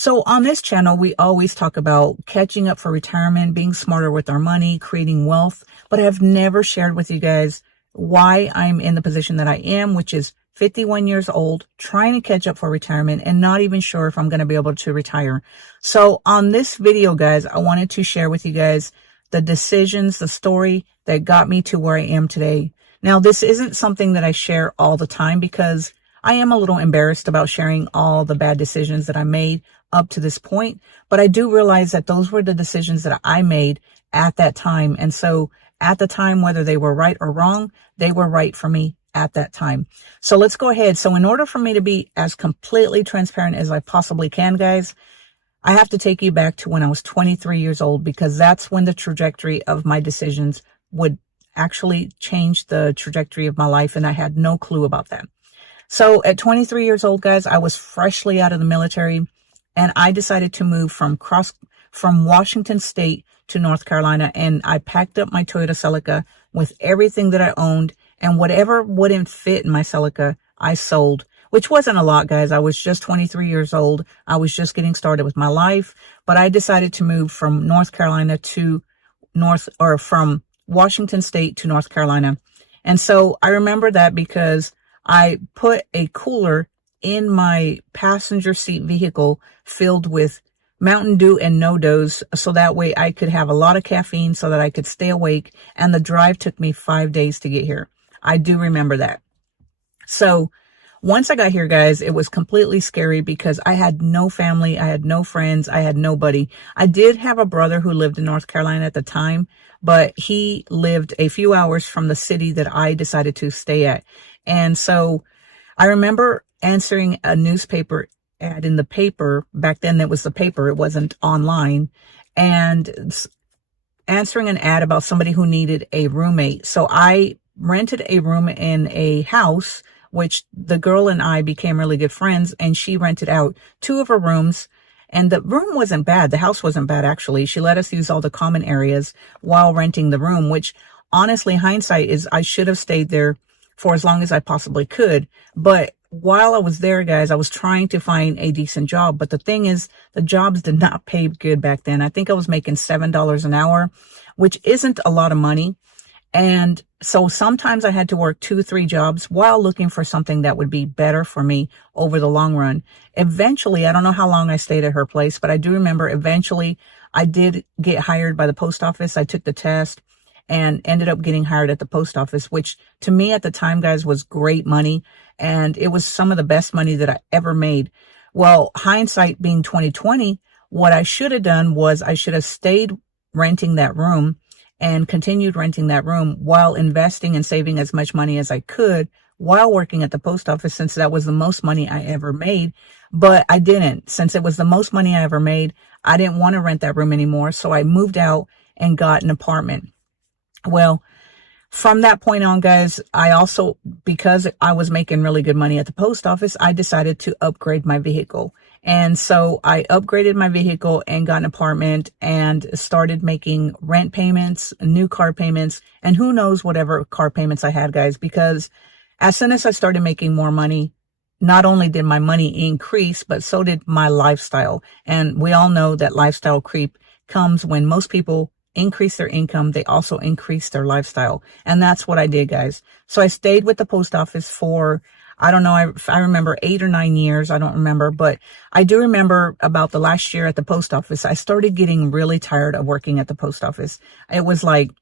So on this channel, we always talk about catching up for retirement, being smarter with our money, creating wealth, but I've never shared with you guys why I'm in the position that I am, which is 51 years old, trying to catch up for retirement and not even sure if I'm going to be able to retire. So on this video, guys, I wanted to share with you guys the decisions, the story that got me to where I am today. Now, this isn't something that I share all the time because I am a little embarrassed about sharing all the bad decisions that I made up to this point, but I do realize that those were the decisions that I made at that time. And so at the time, whether they were right or wrong, they were right for me at that time. So let's go ahead. So in order for me to be as completely transparent as I possibly can, guys, I have to take you back to when I was 23 years old, because that's when the trajectory of my decisions would actually change the trajectory of my life. And I had no clue about that. So at 23 years old, guys, I was freshly out of the military, and I decided to move from Washington State to North Carolina. And I packed up my Toyota Celica with everything that I owned, and whatever wouldn't fit in my Celica, I sold, which wasn't a lot, guys. I was just 23 years old. I was just getting started with my life, but I decided to move from from Washington State to North Carolina. And so I remember that because I put a cooler in my passenger seat vehicle filled with Mountain Dew and No-Dos, so that way I could have a lot of caffeine so that I could stay awake. And the drive took me 5 days to get here. I do remember that. So once I got here, guys, it was completely scary because I had no family. I had no friends. I had nobody. I did have a brother who lived in North Carolina at the time, but he lived a few hours from the city that I decided to stay at. And so I remember answering a newspaper ad in the paper. Back then, it was the paper. It wasn't online. And answering an ad about somebody who needed a roommate. So I rented a room in a house, which the girl and I became really good friends, and she rented out 2 of her rooms. And the room wasn't bad. The house wasn't bad, actually. She let us use all the common areas while renting the room, which honestly, hindsight is I should have stayed there for as long as I possibly could. But while I was there, guys, I was trying to find a decent job. But the thing is, the jobs did not pay good back then. I think I was making $7 an hour, which isn't a lot of money. And so sometimes I had to work 2-3 jobs while looking for something that would be better for me over the long run. Eventually, I don't know how long I stayed at her place, but I do remember eventually I did get hired by the post office. I took the test and ended up getting hired at the post office, which to me at the time, guys, was great money. And it was some of the best money that I ever made. Well, hindsight being 2020, what I should have done was I should have stayed renting that room and continued renting that room while investing and saving as much money as I could while working at the post office, since that was the most money I ever made. But I didn't. Since it was the most money I ever made, I didn't want to rent that room anymore. So I moved out and got an apartment. Well, from that point on, guys, I also, because I was making really good money at the post office, I decided to upgrade my vehicle. And so I upgraded my vehicle and got an apartment and started making rent payments, new car payments, and who knows whatever car payments I had, guys, because as soon as I started making more money, not only did my money increase, but so did my lifestyle. And we all know that lifestyle creep comes when most people increase their income, they also increase their lifestyle. And that's what I did, guys. So I stayed with the post office for, I don't know, I remember 8 or 9 years. I don't remember, but I do remember about the last year at the post office, I started getting really tired of working at the post office. It was like,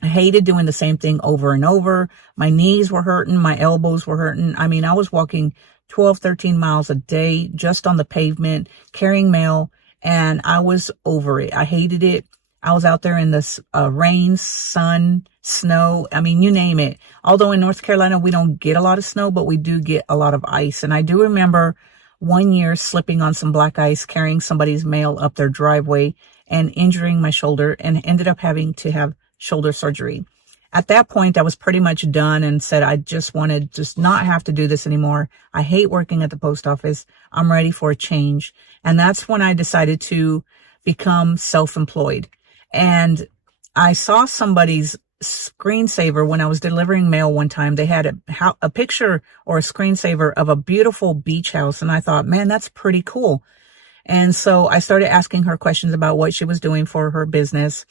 I hated doing the same thing over and over. My knees were hurting. My elbows were hurting. I mean, I was walking 12, 13 miles a day just on the pavement, carrying mail, and I was over it. I hated it. I was out there in the rain, sun, snow. I mean, you name it. Although in North Carolina, we don't get a lot of snow, but we do get a lot of ice. And I do remember one year slipping on some black ice, carrying somebody's mail up their driveway and injuring my shoulder, and ended up having to have shoulder surgery. At that point, I was pretty much done and said, I just want to just not have to do this anymore. I hate working at the post office. I'm ready for a change. And that's when I decided to become self-employed. And I saw somebody's screensaver when I was delivering mail one time. They had a picture or a screensaver of a beautiful beach house. And I thought, man, that's pretty cool. And so I started asking her questions about what she was doing for her business.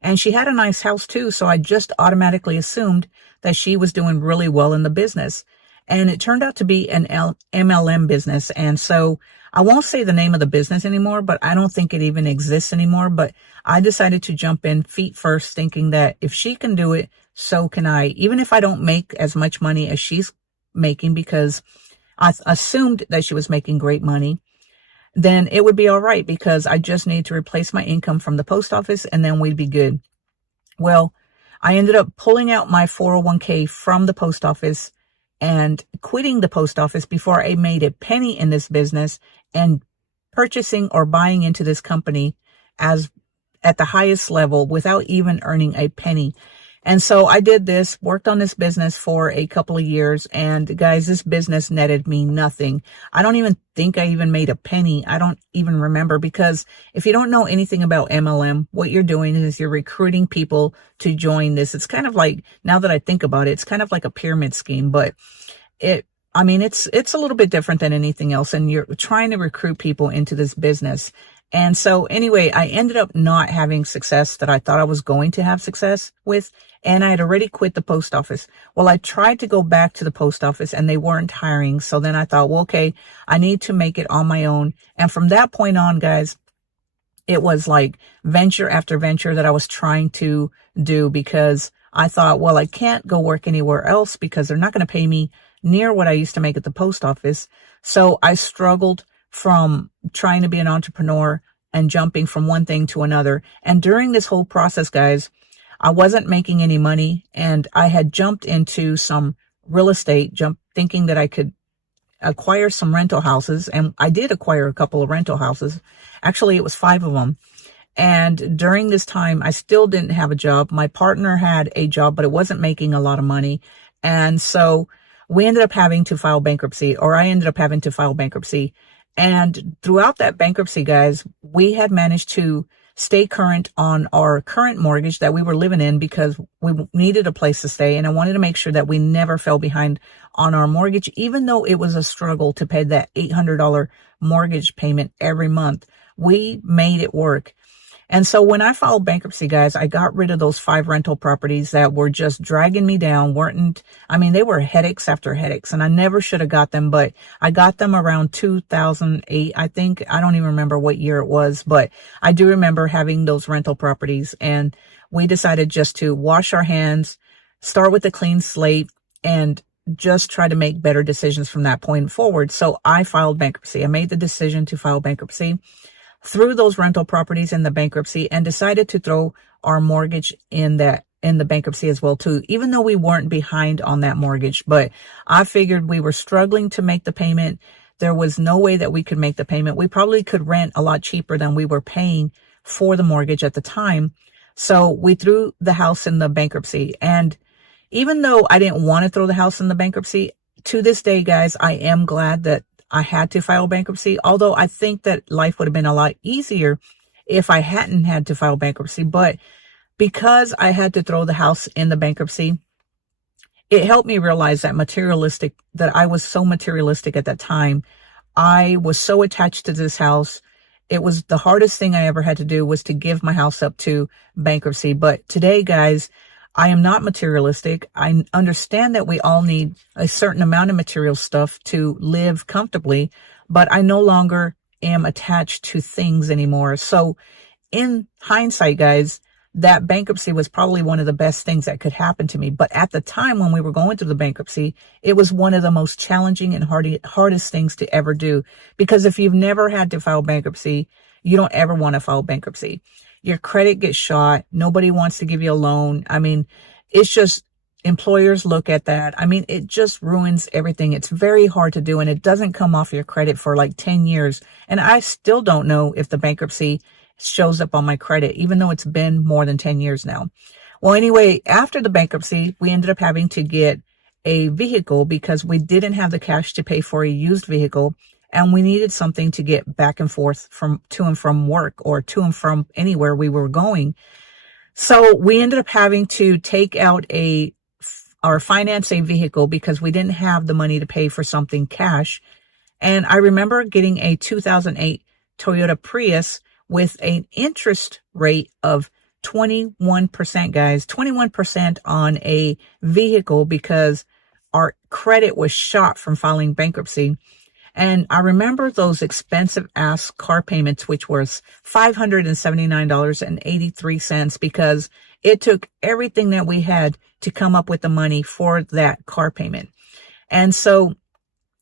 And she had a nice house too. So I just automatically assumed that she was doing really well in the business. And it turned out to be an MLM business. And so I won't say the name of the business anymore, but I don't think it even exists anymore. But I decided to jump in feet first, thinking that if she can do it, so can I, even if I don't make as much money as she's making, because I assumed that she was making great money, then it would be all right because I just need to replace my income from the post office and then we'd be good. Well, I ended up pulling out my 401k from the post office and quitting the post office before I made a penny in this business and purchasing or buying into this company as at the highest level without even earning a penny. And so I did this, worked on this business for a couple of years. And guys, this business netted me nothing. I don't even think I even made a penny. I don't even remember, because if you don't know anything about MLM, what you're doing is you're recruiting people to join this. It's kind of like, now that I think about it, it's kind of like a pyramid scheme, but it's a little bit different than anything else. And you're trying to recruit people into this business. And so anyway, I ended up not having success that I thought I was going to have success with. And I had already quit the post office. Well, I tried to go back to the post office and they weren't hiring. So then I thought, well, okay, I need to make it on my own. And from that point on, guys, it was like venture after venture that I was trying to do, because I thought, well, I can't go work anywhere else because they're not going to pay me near what I used to make at the post office. So I struggled from trying to be an entrepreneur and jumping from one thing to another. And during this whole process, guys, I wasn't making any money, and I had jumped into some real estate, thinking that I could acquire some rental houses. And I did acquire a couple of rental houses. Actually, it was 5 of them. And during this time, I still didn't have a job. My partner had a job, but it wasn't making a lot of money. And so we ended up having to file bankruptcy, or I ended up having to file bankruptcy. And throughout that bankruptcy, guys, we had managed to stay current on our current mortgage that we were living in, because we needed a place to stay. And I wanted to make sure that we never fell behind on our mortgage, even though it was a struggle to pay that $800 mortgage payment every month. We made it work. And so when I filed bankruptcy, guys, I got rid of those 5 rental properties that were just dragging me down. They were headaches after headaches, and I never should have got them, but I got them around 2008, I think. I don't even remember what year it was, but I do remember having those rental properties. And we decided just to wash our hands, start with a clean slate, and just try to make better decisions from that point forward. So I filed bankruptcy. I made the decision to file bankruptcy, threw those rental properties in the bankruptcy, and decided to throw our mortgage in the bankruptcy as well too, even though we weren't behind on that mortgage. But I figured we were struggling to make the payment. There was no way that we could make the payment. We probably could rent a lot cheaper than we were paying for the mortgage at the time. So we threw the house in the bankruptcy. And even though I didn't want to throw the house in the bankruptcy, to this day, guys, I am glad that I had to file bankruptcy, although I think that life would have been a lot easier if I hadn't had to file bankruptcy. But because I had to throw the house in the bankruptcy, it helped me realize that I was so materialistic at that time. I was so attached to this house. It was the hardest thing I ever had to do, was to give my house up to bankruptcy. But today, guys, I am not materialistic. I understand that we all need a certain amount of material stuff to live comfortably, but I no longer am attached to things anymore. So in hindsight, guys, that bankruptcy was probably one of the best things that could happen to me. But at the time when we were going through the bankruptcy, it was one of the most challenging and hardest things to ever do. Because if you've never had to file bankruptcy, you don't ever want to file bankruptcy. Your credit gets shot. Nobody wants to give you a loan. It's just, employers look at that. It just ruins everything. It's very hard to do, and it doesn't come off your credit for like 10 years. And I still don't know if the bankruptcy shows up on my credit, even though it's been more than 10 years now. Well, anyway, after the bankruptcy, we ended up having to get a vehicle because we didn't have the cash to pay for a used vehicle. And we needed something to get back and forth to and from work, or to and from anywhere we were going. So we ended up having to take out or finance a vehicle because we didn't have the money to pay for something cash. And I remember getting a 2008 Toyota Prius with an interest rate of 21%, guys, 21% on a vehicle because our credit was shot from filing bankruptcy. And I remember those expensive ass car payments, which was $579.83, because it took everything that we had to come up with the money for that car payment. And so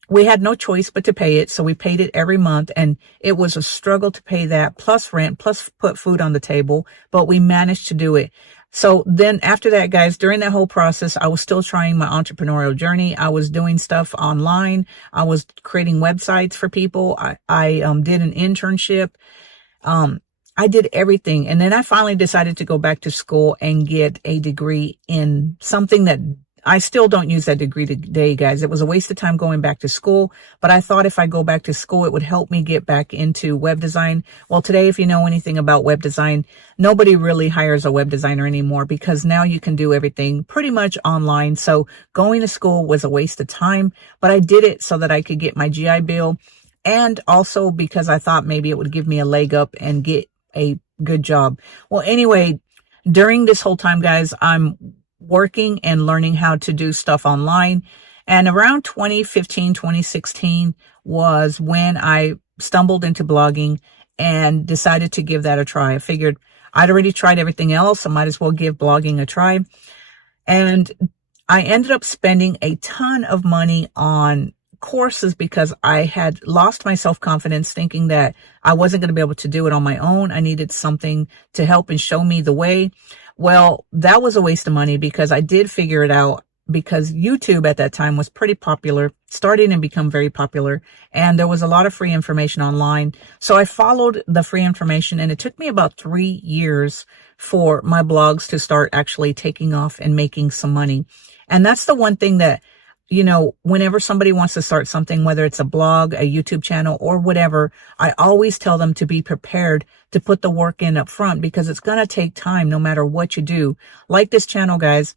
we had no choice but to pay it. So we paid it every month, and it was a struggle to pay that, plus rent, plus put food on the table, but we managed to do it. So then after that, guys, during that whole process, I was still trying my entrepreneurial journey. I was doing stuff online. I was creating websites for people. I did an internship. I did everything. And then I finally decided to go back to school and get a degree in something that I still don't use that degree today, guys. It was a waste of time going back to school, but I thought if I go back to school, it would help me get back into web design. Well, today, if you know anything about web design, nobody really hires a web designer anymore because now you can do everything pretty much online. So going to school was a waste of time, but I did it so that I could get my GI Bill, and also because I thought maybe it would give me a leg up and get a good job. Well, anyway, during this whole time, guys, I'm working and learning how to do stuff online. And around 2015, 2016 was when I stumbled into blogging and decided to give that a try. I figured I'd already tried everything else. I might as well give blogging a try. And I ended up spending a ton of money on courses because I had lost my self-confidence, thinking that I wasn't going to be able to do it on my own. I needed something to help and show me the way. Well, that was a waste of money because I did figure it out, because YouTube at that time was pretty popular, starting to become very popular, and there was a lot of free information online. So I followed the free information, and it took me about 3 years for my blogs to start actually taking off and making some money. And that's the one thing that, you know, whenever somebody wants to start something, whether it's a blog, a YouTube channel, or whatever, I always tell them to be prepared to put the work in up front, because it's going to take time no matter what you do. Like this channel, guys,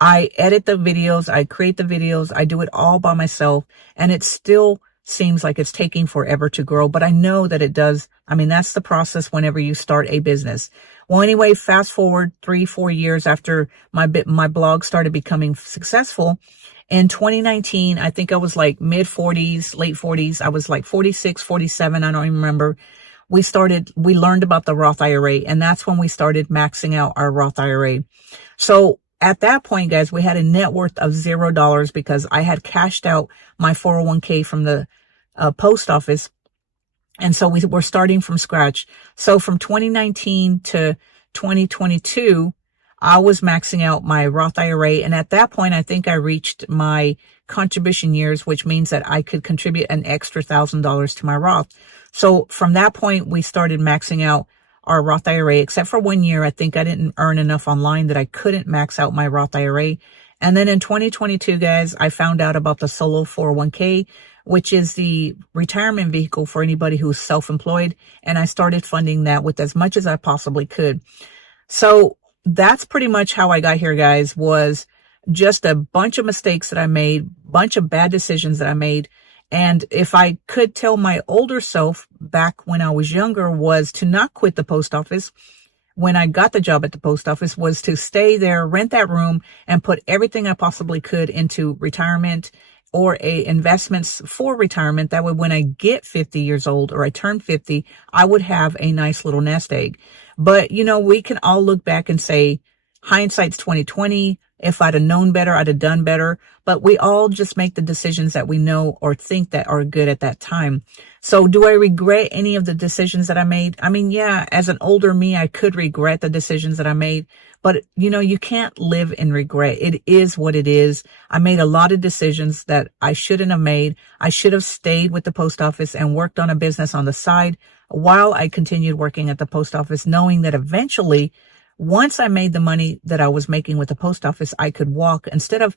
I edit the videos, I create the videos, I do it all by myself, and it still seems like it's taking forever to grow, but I know that it does. I mean, that's the process whenever you start a business. Well, anyway, fast forward 3-4 years after my blog started becoming successful. In 2019, I think I was like mid 40s, late 40s. I was like 46, 47. I don't even remember. We learned about the Roth IRA, and that's when we started maxing out our Roth IRA. So at that point, guys, we had a net worth of $0 because I had cashed out my 401k from the post office. And so we were starting from scratch. So from 2019 to 2022, I was maxing out my Roth IRA. And at that point, I think I reached my contribution years, which means that I could contribute an extra $1,000 to my Roth. So from that point, we started maxing out our Roth IRA, except for 1 year. I think I didn't earn enough online that I couldn't max out my Roth IRA. And then in 2022, guys, I found out about the solo 401k, which is the retirement vehicle for anybody who's self-employed. And I started funding that with as much as I possibly could. So that's pretty much how I got here, guys, was just a bunch of mistakes that I made, bunch of bad decisions that I made. And if I could tell my older self back when I was younger, was to not quit the post office when I got the job at the post office, was to stay there, rent that room, and put everything I possibly could into retirement or investments for retirement. That way, when I get 50 years old or I turn 50, I would have a nice little nest egg. But, you know, we can all look back and say, hindsight's 2020. If I'd have known better, I'd have done better. But we all just make the decisions that we know or think that are good at that time. So do I regret any of the decisions that I made? I mean, yeah, as an older me, I could regret the decisions that I made. But, you know, you can't live in regret. It is what it is. I made a lot of decisions that I shouldn't have made. I should have stayed with the post office and worked on a business on the side while I continued working at the post office, knowing that eventually, once I made the money that I was making with the post office, I could walk instead of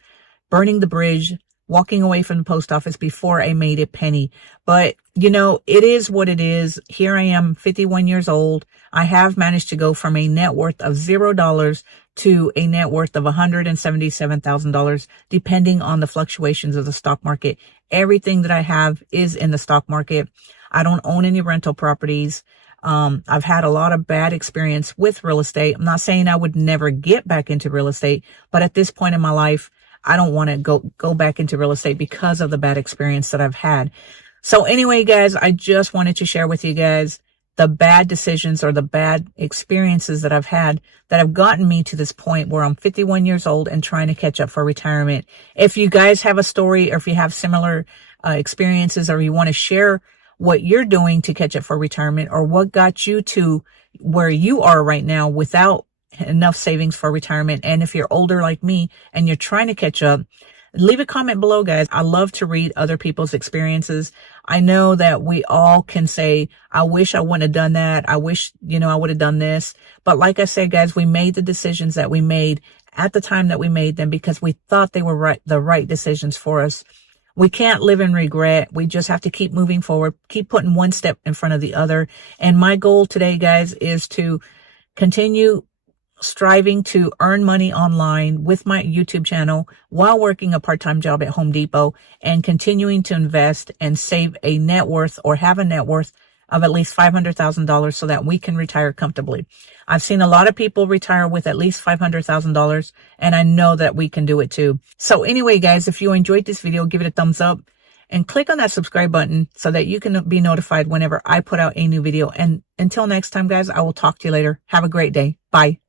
burning the bridge, walking away from the post office before I made a penny. But, you know, it is what it is. Here I am, 51 years old. I have managed to go from a net worth of $0 to a net worth of $177,000, depending on the fluctuations of the stock market. Everything that I have is in the stock market. I don't own any rental properties. I've had a lot of bad experience with real estate. I'm not saying I would never get back into real estate, but at this point in my life, I don't want to go back into real estate because of the bad experience that I've had. So anyway, guys, I just wanted to share with you guys the bad decisions or the bad experiences that I've had that have gotten me to this point where I'm 51 years old and trying to catch up for retirement. If you guys have a story, or if you have similar experiences, or you want to share what you're doing to catch up for retirement, or what got you to where you are right now without enough savings for retirement, and if you're older like me and you're trying to catch up, leave a comment below, guys. I love to read other people's experiences. I know that we all can say, I wish I wouldn't have done that. I wish, I would have done this. But like I said, guys, we made the decisions that we made at the time that we made them because we thought they were the right decisions for us. We can't live in regret. We just have to keep moving forward, keep putting one step in front of the other. And my goal today, guys, is to continue striving to earn money online with my YouTube channel while working a part-time job at Home Depot, and continuing to invest and save a net worth, or have a net worth of at least $500,000 so that we can retire comfortably. I've seen a lot of people retire with at least $500,000, and I know that we can do it too. So anyway, guys, if you enjoyed this video, give it a thumbs up and click on that subscribe button so that you can be notified whenever I put out a new video. And until next time, guys, I will talk to you later. Have a great day. Bye.